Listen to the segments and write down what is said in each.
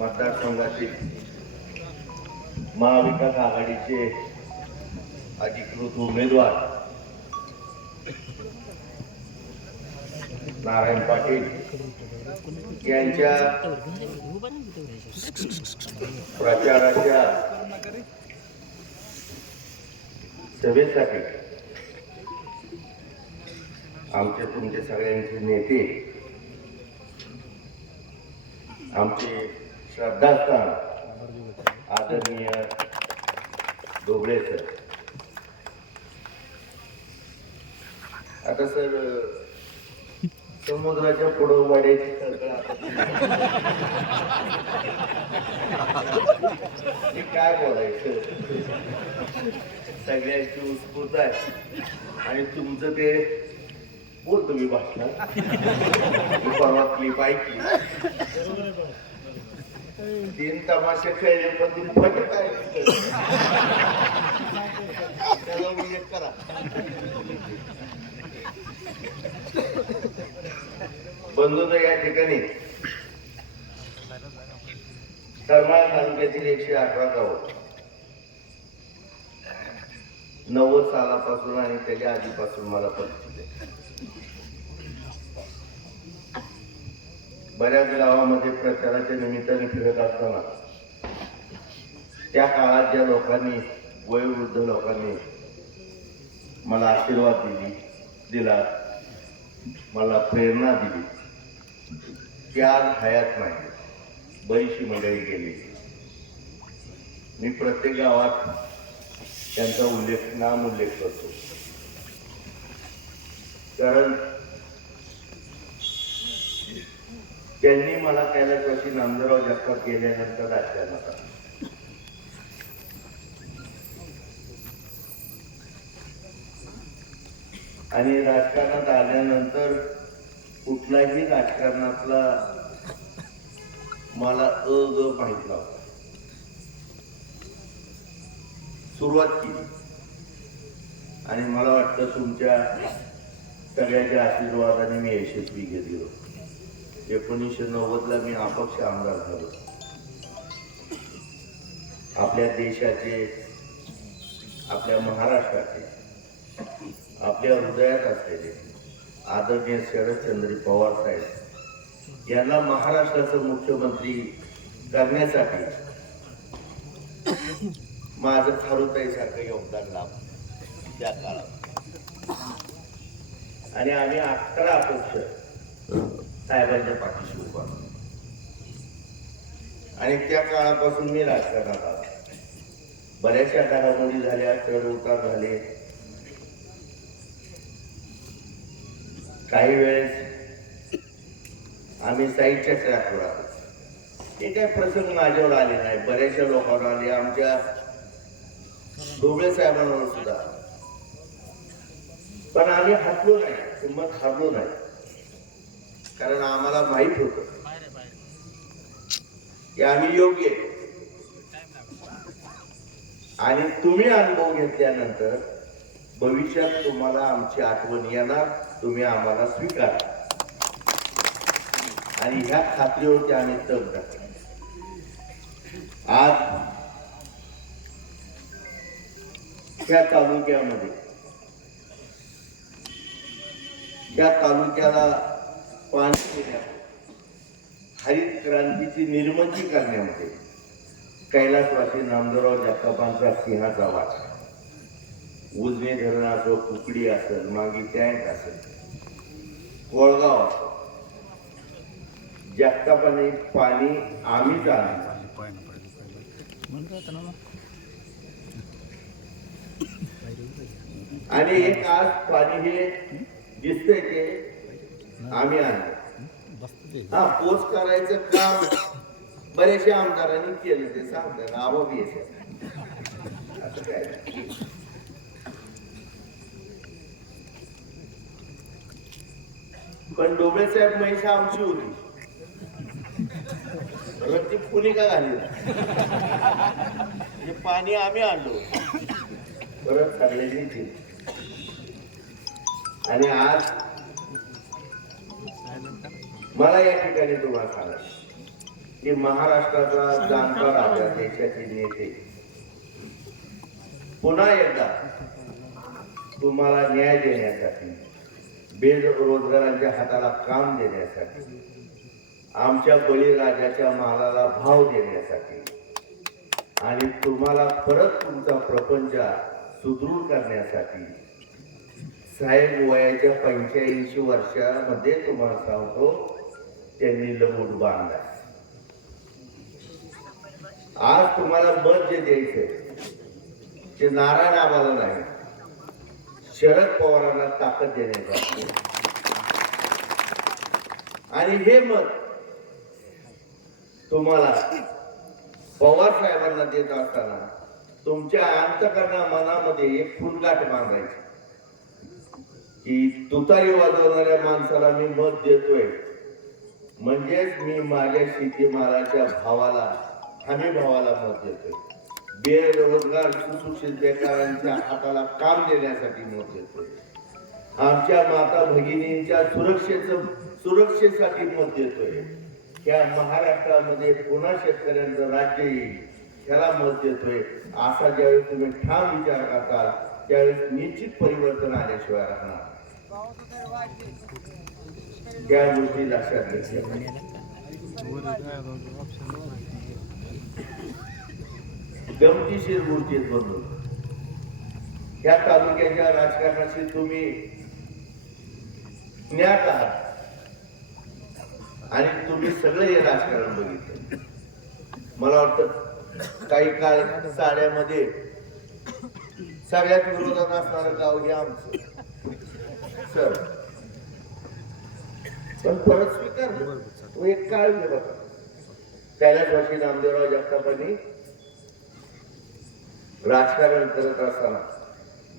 मतदारसंघाचे महाविकास आघाडीचे अधिकृत उमेदवार नारायण पाटील यांच्या प्रचाराच्या सभेसाठी आमचे तुमचे सगळ्यांचे नेते आमचे श्रद्धास्थान. आदरणीय डोबळे सर. आता सर समुद्राच्या पुढं वाड्याची हे काय बोलायचं? सगळ्यांची उत्स्फूर्त आहे. आणि तुमचं ते बोल तुम्ही भाषण परवा क्लिप ऐकली. तीन तमाशे खेळले पण ती फटत काय? त्याला उल्लेख करा. बंधून या ठिकाणी करमाळ तालुक्यातील एकशे अठरा गाव नव्वद सालापासून आणि त्याच्या आधीपासून मला परिस्थिती आहे बऱ्याच गावामध्ये प्रचाराच्या निमित्ताने फिरत असताना त्या काळात ज्या लोकांनी वयोवृद्ध लोकांनी मला आशीर्वाद दिली दिला मला प्रेरणा दिली त्या हयात नाही. बरीचशी मंडळी गेली. मी प्रत्येक गावात त्यांचा उल्लेख नाम उल्लेख करतो. कारण त्यांनी मला कैलासवासी नामदेवराव जगताप गेल्यानंतर राजकारणात आलं. आणि राजकारणात आल्यानंतर कुठलाही राजकारणातला मला अ ग माहीत नव्हता. सुरुवात केली. आणि मला वाटतं तुमच्या सगळ्याच्या आशीर्वादाने मी यशस्वी गेलो. एकोणीसशे नव्वदला मी अपक्ष आमदार झालो. आपल्या देशाचे आपल्या महाराष्ट्राचे आपल्या हृदयात असलेले आदरणीय शरदचंद्र पवार साहेब यांना महाराष्ट्राचं मुख्यमंत्री करण्यासाठी माझं खारुताईसारखं योगदान लाभ त्या काळात. आणि आम्ही अकरा अपक्ष साहेबांच्या पाठीशी उभा आणि त्या काळापासून मी राजकारणात आलो. बऱ्याचशा घडामोडी झाल्या चढ उतार झाले. काही वेळेस आम्ही साईडच्या ट्रॅकवर आलो. ते काही प्रसंग माझ्यावर आले नाही. बऱ्याचशा लोकांवर आले. आमच्या डोबळे साहेबांवर सुद्धा. पण आम्ही हटलो नाही. किंमत हरलो नाही. कारण आम्हाला माहीत होत. की आम्ही योग्य आहे. आणि तुम्ही अनुभव घेतल्यानंतर भविष्यात तुम्हाला आमची आठवण येणार तुम्ही आम्हाला स्वीकार. आणि ह्या खात्रीवरती आम्ही तग टाकतो. आज त्या तालुक्यामध्ये या तालुक्याला पाणी हरित क्रांतीची निर्मिती करण्यामध्ये कैलासवासी नामदेवराव जगतापांचा सिंहाचा वाटा उजवे धरण असो कुकडी असेल मागी टँक असेल कोळगाव असो. जगतापाने पाणी आम्हीच आणलं. आणि एक आज पाणी हे दिसतंय ते आम्ही आणलं हा पोच करायचं काम बऱ्याचशा आमदारांनी केलं ते सांगतात. नावं बी येते असं काय? पण डोबळे साहेब म्हैस आमची होती. ती पुणे का घाली? हे पाणी आम्ही आणलो. परत सगळ्यांनी आणि आज मला या ठिकाणी तुम्हाला सांगायचं की महाराष्ट्राचा जाणकार आपल्या देशाचे नेते. पुन्हा एकदा तुम्हाला न्याय देण्यासाठी बेरोजगारांच्या हाताला काम देण्यासाठी आमच्या बळीराजाच्या मालाला भाव देण्यासाठी आणि तुम्हाला परत तुमचा प्रपंच सुदृढ करण्यासाठी साहेब वयाच्या पंच्याऐंशी वर्षामध्ये तुम्हाला सांगतो त्यांनी लबूट बांधला. आज तुम्हाला मत जे द्यायचे ते नारायण आबाला नाही शरद पवारांना ताकद देण्याचा आणि हे मत तुम्हाला पवार साहेबांना देत असताना तुमच्या अंतकरणा मनामध्ये एक फुलगाठ बांधायची. की तुतारी वाजवणाऱ्या माणसाला मी मत देतोय. म्हणजेच मी माझ्या शेतीमालाच्या भावाला हमी भावाला मत देतोय. बेरोजगार सुशिक्षित बेकारांच्या हाताला काम देण्यासाठी मत देतोय. आमच्या माता भगिनींच्या सुरक्षेचं सुरक्षेसाठी मत देतोय. त्या महाराष्ट्रामध्ये पुन्हा शेतकऱ्यांचं राज्य येईल त्याला मत देतोय. असा ज्यावेळी तुम्ही ठाम विचार करता त्यावेळेस निश्चित परिवर्तन आल्याशिवाय राहणार. त्या गोष्टी लक्षात घेतल्या गमतीशीर गोष्टी आहेत या तालुक्याच्या राजकारणाशी तुम्ही ज्ञात आहात. आणि तुम्ही सगळे हे राजकारण बघितलं. मला वाटतं काही काळ साड्यामध्ये सगळ्यात विरोधात असणारं गाव हे आमचं. सर पण परत स्वीकार तो एक काळ होता. त्यालाच वर्षी नामदेवराव जगतापांनी राजकारण करत असताना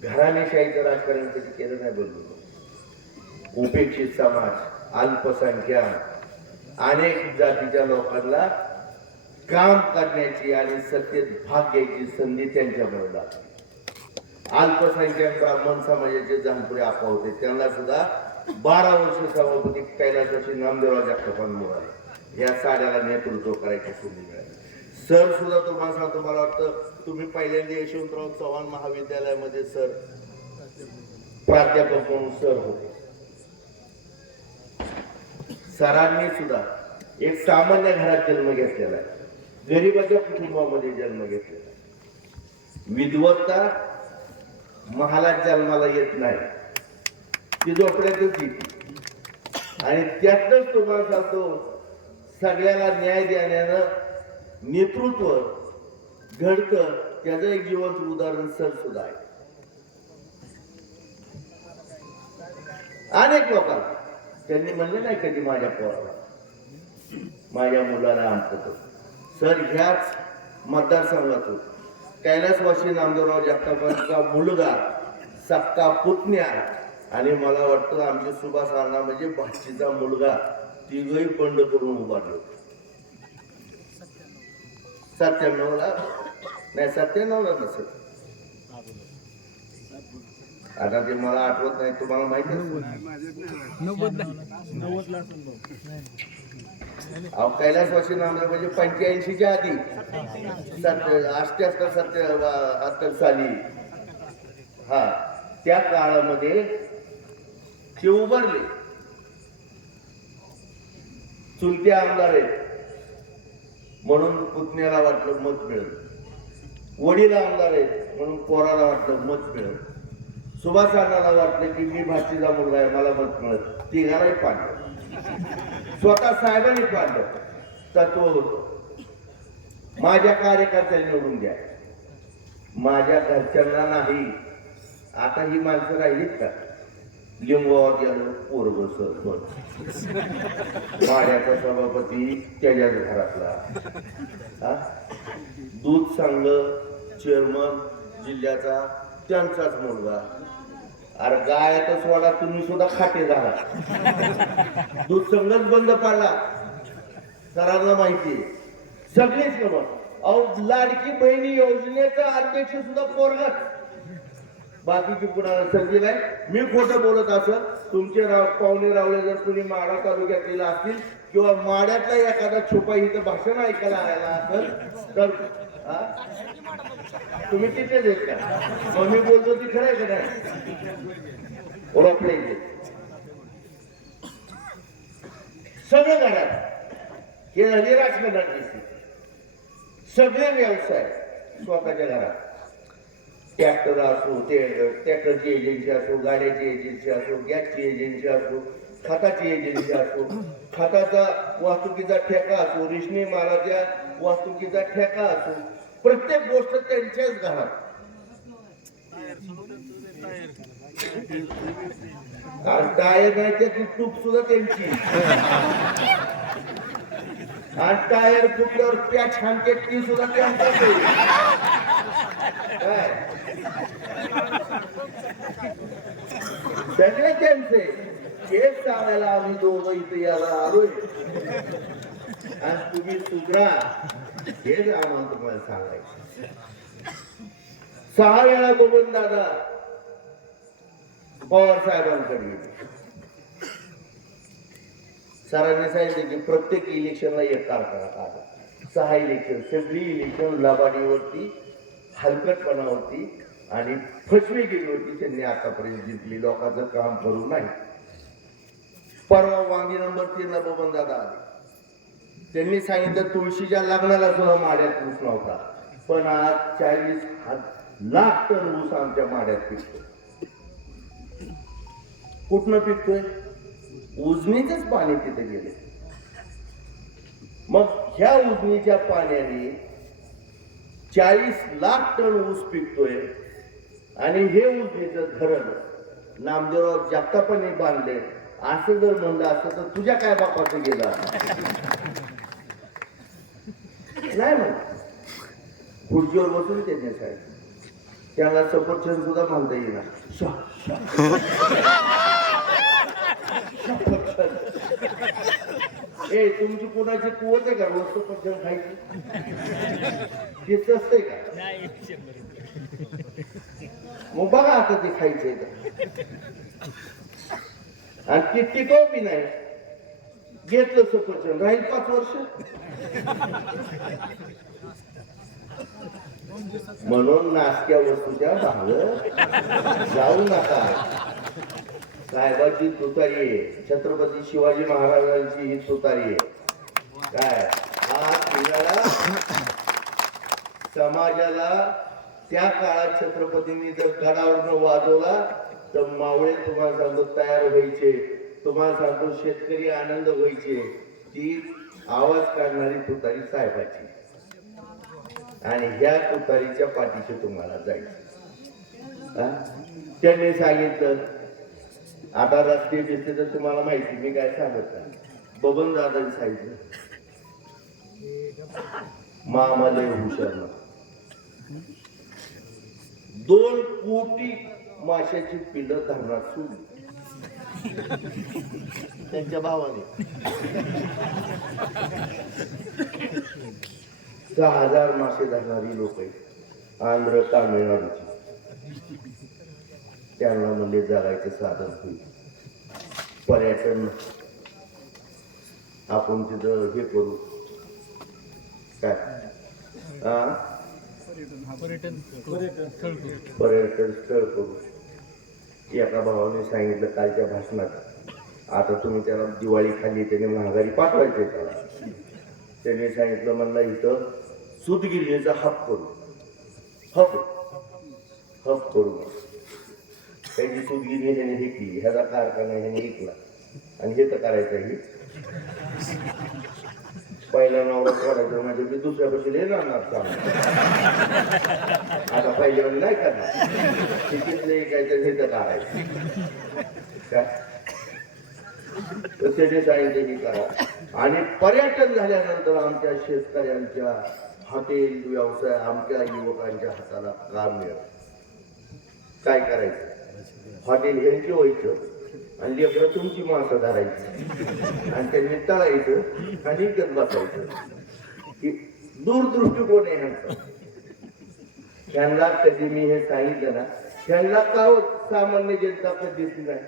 घराणेशाहीचं राजकारण कधी केलं नाही बोललो. उपेक्षित समाज अल्पसंख्याक अनेक जातीच्या लोकांना काम करण्याची आणि सत्तेत भाग घ्यायची संधी त्यांच्यामुळे लागली अल्पसंख्याक ब्राह्मण समाजाचे जानपुरे आपा होते. त्यांना सुद्धा बारा वर्ष सभापती कैलासवासी नामदेवराव जगतापांमुळे मिळाले या साड्याला नेतृत्व करायची संधी मिळाली. सर सुद्धा तुम्हाला सांगतो मला वाटतं तुम्ही पहिल्यांदा यशवंतराव चव्हाण महाविद्यालयामध्ये सर प्राध्यापक म्हणून सर होते. सरांनी सुद्धा एक सामान्य घरात जन्म घेतलेला आहे. गरिबाच्या कुटुंबामध्ये जन्म घेतलेला आहे. विद्वत्ता महालात जन्माला येत नाही. ती झोपड्यातच येते आणि त्यातच तुम्हाला सांगतो सगळ्याला न्याय देण्यानं नेतृत्व घडतं त्याचं एक जिवंत उदाहरण सर सुद्धा आहे. अनेक लोकांना. त्यांनी म्हणले नाही कधी माझ्या पोराला. माझ्या मुलाला आमचं सर ह्याच मतदारसंघातून कैलासवासी नामदेवराव जगतापांचा मुलगा सक्का पुतण्या आणि मला वाटतं आमचे सुभाष राणा म्हणजे भाचीचा मुलगा तिघही बंड करून उभारले होते. सत्त्याण्णवला? नाही सत्त्याण्णवला नसेल. आता ते मला आठवत नाही तुम्हाला माहिती अहो कैलासवासी नामदेव म्हणजे पंच्याऐंशीच्या आधी. सत्य अष्ट्याहत्तर सत्य अत्तर साली. हा त्या काळामध्ये ते उभारले. चुलते आमदार आहेत. म्हणून पुतण्याला वाटलं मत मिळत वडील आमदार आहेत म्हणून पोराला वाटलं मत मिळत सुभाष अण्णाला वाटलं की मी भाचीचा मुलगा आहे मला मत मिळत तिघालाही पाडलं. स्वतः साहेबांनी पाडलं. तत्व होत माझ्या कार्यकर्त्यांनी निवडून द्या. माझ्या घरच्यांना नाही. आता ही माणसं राहिलीत का? लिंगवात गेलं पोरग सरपंच माड्याचा सभापती त्याच्याच घरातला दूध सांग चेअरमन जिल्ह्याचा त्यांचाच मुलगा. अरे गायाचा सोडा तुम्ही सुद्धा खाते झाला. दूध संघच बंद पडला. सरांना माहिती आहे. सगळेच लोक. अहो लाडकी बहिणी योजनेचा अध्यक्ष सुद्धा पोरगत बाकीची कुणाला संधी नाही. मी खोटं बोलत असं तुमचे राव पाहुणे रावळे जर तुम्ही माडा तालुक्यात गेला असतील किंवा माड्यातला एखादा छोपा इथं भाषण ऐकायला आला असेल तर हा? तुम्ही तिथेच देत का? मग मी बोलतो ती खरं आहे का नाही? ओळखले सगळं घरात. हे झाली राजकारणाची स्थिती सगळे व्यवसाय स्वतःच्या घरात. ट्रॅक्टर असो ते ट्रॅक्टरची एजन्सी असो गाड्याची एजन्सी असो गॅसची एजन्सी असो खताची एजन्सी असो खताचा वाहतुकीचा ठेका असो रेशमी मालाच्या वाहतुकीचा ठेका असो प्रत्येक गोष्ट त्यांच्याच घरात. टायर नाही त्याची टूप सुद्धा त्यांची. आणि टायर फुटल्यावर पॅच हाणते ती सुद्धा त्यांचाच आहे. काय सगळे त्यांचे हेच सांगायला आम्ही दोघं इथे याला आलोय आणि तुम्ही सुधरा हेच आम्हाला तुम्हाला सांगायचं सहा वेळा बघून दादा पवार साहेबांकडे गेले सरांनी सांगितलं की प्रत्येक इलेक्शनला एक कारखाना काढा. सहा इलेक्शन सगळी इलेक्शन लबाडीवरती हलकटपणावरती आणि फसवेगिरीवरती त्यांनी आतापर्यंत जिंकली. लोकांचं काम करू नाही. परवा वांगी नंबर तीनला बबन दादा आले. त्यांनी सांगितलं तुळशीच्या लग्नाला सुद्धा माड्यात ऊस नव्हता. पण आज चाळीस लाख टन ऊस आमच्या माड्यात पिकतो कुठनं पिकतोय? उजनीचेच पाणी तिथे गेले. मग ह्या उजनीच्या पाण्याने चाळीस लाख टन ऊस पिकतोय आणि हे उजनीचं धरण नामदेवराव जगतापाने बांधले. असं जर म्हणलं असतं तर तुझ्या काय बापाचं गेलं नाही म्हण खुर्चीवर बसून त्यांनी सांगितलं त्याला सफरचंद सुद्धा म्हणता येईल ए तुमची कोणाची कुवत आहे का? रोज सफरचंद खायची? तेच असते का? मग बघा आता ते खायचंय का? आणि ते टिकव बी नाही. घेतलं सफरचंद राहील पाच वर्ष. म्हणून नासक्या वस्तूच्या भाग जाऊ नका. साहेबाची तुतारी आहे. छत्रपती शिवाजी महाराजांची ही तुतारी आहे. काय? हा समाजाला त्या काळात छत्रपतींनी जर गडावरनं वाजवला तर मावळे तुम्हाला सांगतो तयार व्हायचे. तुम्हाला सांगतो शेतकरी आनंद व्हायचे. ती आवाज काढणारी तुतारी साहेबाची. आणि ह्या तुतारीच्या पाठीशी तुम्हाला जायचं. त्यांनी सांगितलं आता राजकीय दिसते तर तुम्हाला माहिती मी काय सांगत नाही. बबन दादा सांगितलं. मामालय हुशार दोन कोटी माशाची पिलं धरणार सोडली. त्यांच्या भावाने. सहा हजार मासे धरणारी लोक आहेत. आंध्र तामिळनाडूची. त्यांना म्हणजे जगायचं साधन होईल. पर्यटन आपण तिथं हे करू. काय? हा पर्यटन स्थळ करू. एका भावाने सांगितलं कालच्या भाषणात. आता तुम्ही त्याला दिवाळी खाली त्याने महागारी पाठवायचे त्याला. त्याने सांगितलं मला इथं सूतगिरणीचा हक करू. हक हक करू. त्याची सूतगिरणी ह्याने हे केली. ह्याचा कारखाना ह्याने ऐकला आणि हे तर करायचं ही पहिला नवरा करायचं म्हणजे मी दुसऱ्या पैसे राहणार काम आता पहिले नाही करणार. तिकीतले काय तर हे तर करायचं. काय? तर त्याने सांगितलं की करा. आणि पर्यटन झाल्यानंतर आमच्या शेतकऱ्यांच्या हॉटेल व्यवसाय आमच्या युवकांच्या हाताला काम मिळेल. काय करायचं? हॉटेल ह्यांची. व्हायचं आणि लेकरं तुमची माणसं धरायची. आणि त्यांनी तळायचं आणि इकत बसायचं. दूरदृष्टिकोन आहे त्यांना कधी मी हे सांगितलं ना त्यांना का हो सामान्य जनता कधीच नाही.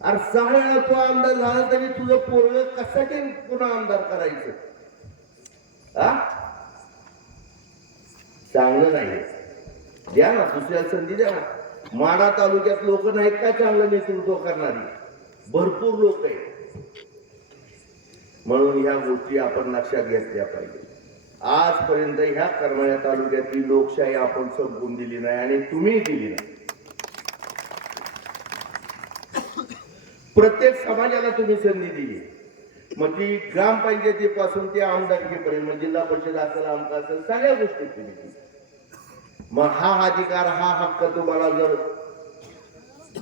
अरे सहा वेळा तो आमदार झाला तरी तुझं पोरग कशासाठी पुन्हा आमदार करायचं? हा चांगलं नाही. द्या ना दुसऱ्या संधी द्या ना. माडा तालुक्यात लोक नाहीत का चांगलं नेतृत्व करणारी? भरपूर लोक आहेत. म्हणून ह्या गोष्टी आपण लक्षात घेतल्या पाहिजे. आजपर्यंत ह्या करमाळ्या तालुक्यातली लोकशाही आपण संपून दिली नाही आणि तुम्ही दिली नाही. प्रत्येक समाजाला तुम्ही संधी दिली. मग ती ग्रामपंचायतीपासून ते आमदारकीपर्यंत मग जिल्हा परिषद असेल आमदार असेल सगळ्या गोष्टी तुम्ही दिल्या. मग हा अधिकार हा हक्क तुम्हाला जर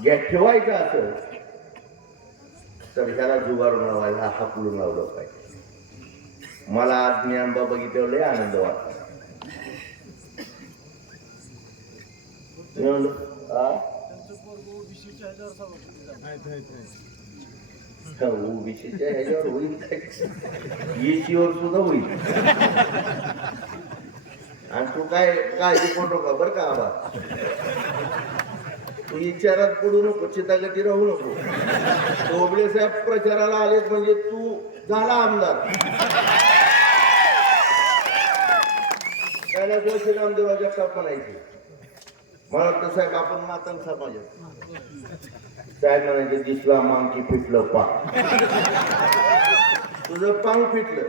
घ्या ठेवायचा असेल तर ह्याला जुगारून लावायला हा हकलून लावलं पाहिजे. मला आज ज्ञानबा बघितल्यावर लय आनंद वाटला. मी म्हणलो, आ? हा, ओबीसीच्या ह्याच्यावर होईल ईसीवर सुद्धा होईल. आणि तू काय काळजी फोटो का बरं का आबा तू विचारात पडू नको चितागती राहू नको. डोबळे साहेब प्रचाराला आलेत म्हणजे तू झाला आमदार. त्याला जोशी रामदेवा जगताप म्हणायचे. मला वाटतं साहेब आपण मातंग समाजात. साहेब म्हणायचे दिसला मांकी फिटलं पांग तुझं पांग फिटलं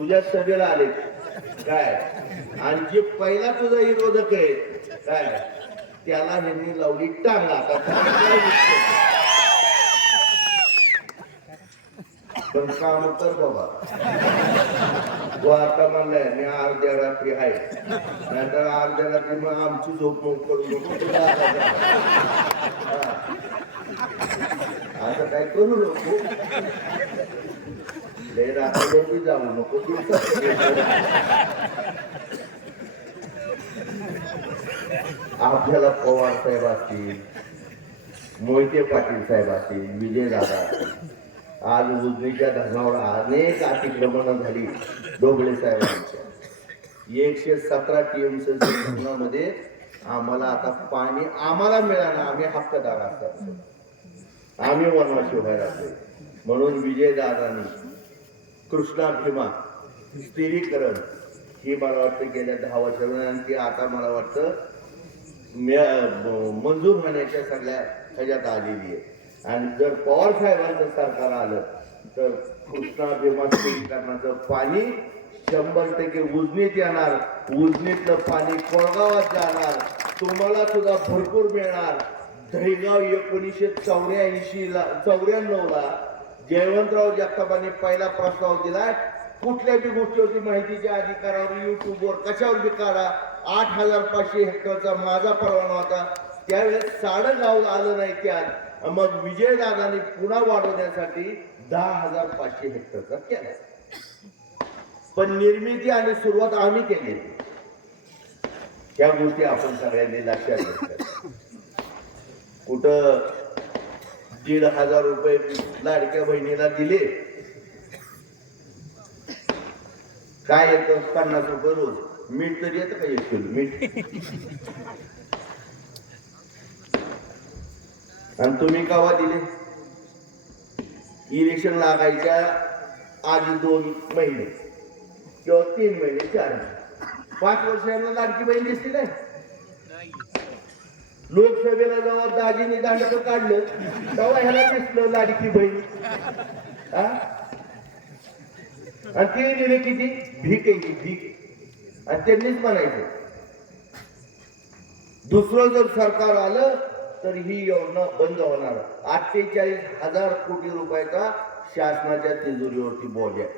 तुझ्या सभेला आले काय? आणि जे पहिला तुझा विरोधक आहे काय? त्याला ह्यांनी लावली टांगा पण काम कर बाबा. तो आता म्हणलाय मी अर्ध्या रात्री आहे. नाहीतर अर्ध्या रात्री मग आमची झोप मोक करू नको तुला आता. असं काय करू नको? लय रात्री जाऊ नको आपल्याला पवार साहेब असतील मोहिते पाटील साहेब असतील विजय दादा आज उजनीच्या धरणावर अनेक अतिक्रमणं झाली डोबळे साहेबांच्या एकशे सतरा टीएमसी धरणामध्ये आम्हाला आता पाणी आम्हाला मिळालं आम्ही हक्कदार असतात आम्ही वनवाशी व्हायला लागलोय. म्हणून विजय दादांनी कृष्णाभिमान स्थिरीकरण ही मला वाटतं गेल्या दहा वर्षांनी आणि आता मला वाटतं मंजूर होण्याच्या सगळ्या ह्याच्यात आलेली आहे. आणि जर पवार साहेबांचं सरकार आलं तर कृष्णाभिमान स्थिरीकरणाचं पाणी शंभर टक्के उजनीत येणार. उजनीतलं पाणी कोळगावात जाणार. तुम्हाला सुद्धा भरपूर मिळणार. दहीगाव एकोणीसशे चौऱ्याऐंशी ला जयवंतराव जगताबांनी पहिला प्रस्ताव दिलाय. कुठल्या बी गोष्टीवरती माहितीच्या अधिकारावर युट्यूबवर कशावर बी काढा. आठ हजार पाचशे हेक्टरचा माझा परवाना होता. त्यावेळेस साडं गाव आलं नाही त्यात. मग विजयदादांनी पुन्हा वाढवण्यासाठी दहा हजार पाचशे हेक्टरचा केला पण निर्मिती आणि सुरुवात आम्ही केली. त्या गोष्टी आपण सगळ्यांनी लक्षात घेतल्या. कुठं दीड हजार रुपये लाडक्या बहिणीला दिले. काय येतं? पन्नास रुपये रोज. मीठ तरी येतं का एक किलो? मीठ. आणि तुम्ही केव्हा दिले? इलेक्शन लागायच्या आधी दोन महिने. किंवा तीन महिने चार महिने. पाच वर्षांना लाडकी बहीण दिसते काय? लोकसभेला जेव्हा दाजीने दांडक काढलं तेव्हा ह्याला दिसलं लाडकी बहीण. आणि ते दिले किती? भीक आहे ती भीक. आणि त्यांनीच म्हणायचं दुसरं जर सरकार आलं तर ही योजना बंद होणार. अठ्ठेचाळीस हजार कोटी रुपयाचा शासनाच्या तिजोरीवरती बोज आहे.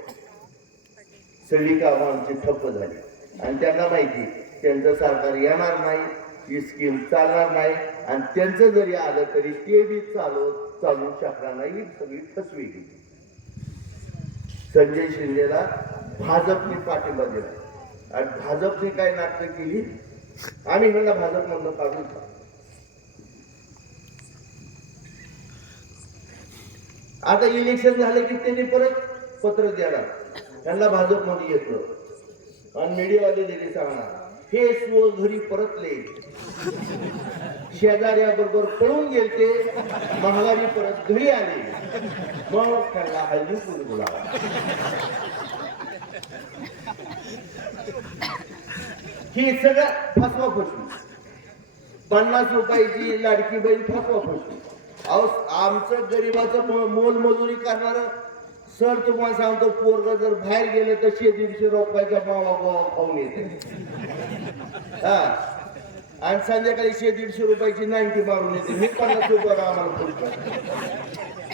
सगळी कामं आमची ठप्प झाली. आणि त्यांना माहिती त्यांचं सरकार येणार नाही. ही स्कीम चालणार नाही. आणि त्यांचं जरी आलं तरी ते बी चालू चालू शकणार नाही. ही सगळी फसवी गेली संजय शिंदेला भाजपने पाठिंबा दिला. आणि भाजपने काय नाटकं केली? आम्ही भाजप भाजपमधनं काढून आता इलेक्शन झालं की त्यांनी परत पत्र देणार त्यांना भाजपमध्ये येतो आणि मीडियावाले दिले सांगणार. हे स्व घरी परतले. शेजाऱ्याबरोबर पळून गेलते महागारी परत घरी आले. मग त्यांना हल्ली कुणी बोलावा? ही सगळं फसवा फसवी. पन्नास रुपयाची लाडकी बहीण फसवा फसवी. अहो आमचं गरीबाचं मोल मोलमजुरी करणार सर तुम्हाला सांगतो पोरग जर बाहेर गेलं तर शे दीडशे रुपयाच्या मावा मावा खाऊन येते. हा. आणि संध्याकाळी शे दीडशे रुपयाची नाईन्टी मारून येते. मी पन्नास रुपये आम्हाला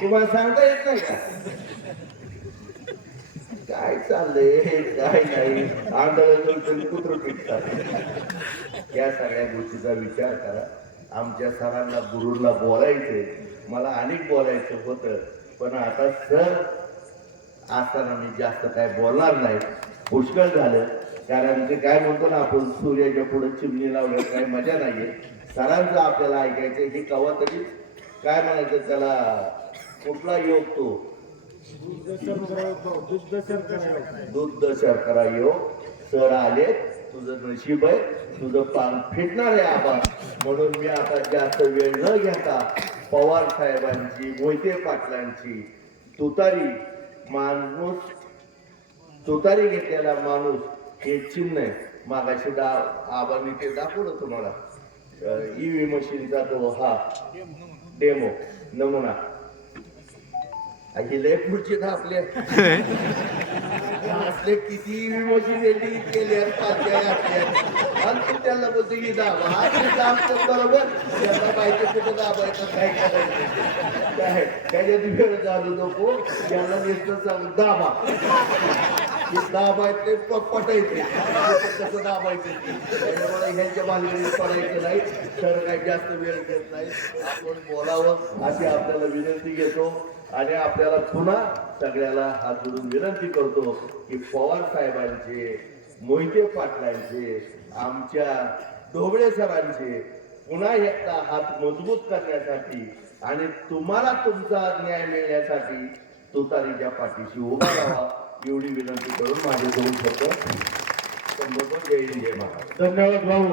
तुम्हाला सांगता येत नाही का? काय चाललंय? काय नाही. आंधळ कुत्र पिटतात. या सगळ्या गोष्टीचा विचार करा. आमच्या सरांना गुरुला बोलायचंय. मला अनेक बोलायचं होतं. पण आता सर असताना मी जास्त काय बोलणार नाही. पुष्कळ झालं. कारण ते काय म्हणतो ना आपण सूर्याच्या पुढे चिमणी लावल्यावर काही मजा नाहीये. सरांचं आपल्याला ऐकायचं हे कवा तरी काय म्हणायचं त्याला कुठला योग तो? दूध शर्करा योग. सर आले तुझं नशीब आहे तुझं पान फिटणार आहे आपण म्हणून मी आता जास्त वेळ न घेता पवार साहेबांची मोहिते पाटलांची तुतारी माणूस तुतारी घेतलेला माणूस हे चिन्ह आहे. मागाशी दा आबांनी ते दाखवलं तुम्हाला. ईव्ही मशीनचा तो हा डेमो नमुना. ही लय पुढची आपल्या असले किती मशीन केली केले पाचव्या आपल्या आणि. तू त्याला बोलतो की दाबा हा ते दाब बरोबर. त्याला माहिती कुठं दाबायचं काय करायचं काय त्याच्यात वेळ चालू नको. याला नुसतं सांग दाबा. दाबायचे पटायचे कसं दाबायचं त्याच्यामुळे ह्यांच्या बालगडीत पडायचं नाही. तर काही जास्त वेळ घेत नाही. आपण बोलावं. अशी आपल्याला विनंती घेतो. आणि आपल्याला पुन्हा सगळ्याला हात जोडून विनंती करतो की पवार साहेबांचे मोहिते पाटलांचे आमच्या ढोबळे सरांचे पुन्हा एकदा हात मजबूत करण्यासाठी आणि तुम्हाला तुमचा न्याय मिळण्यासाठी तुतारीच्या पाठीशी उभा राहा एवढी विनंती करून माझे दोन शब्द संबोधन जय जय महाराज धन्यवाद भाऊ.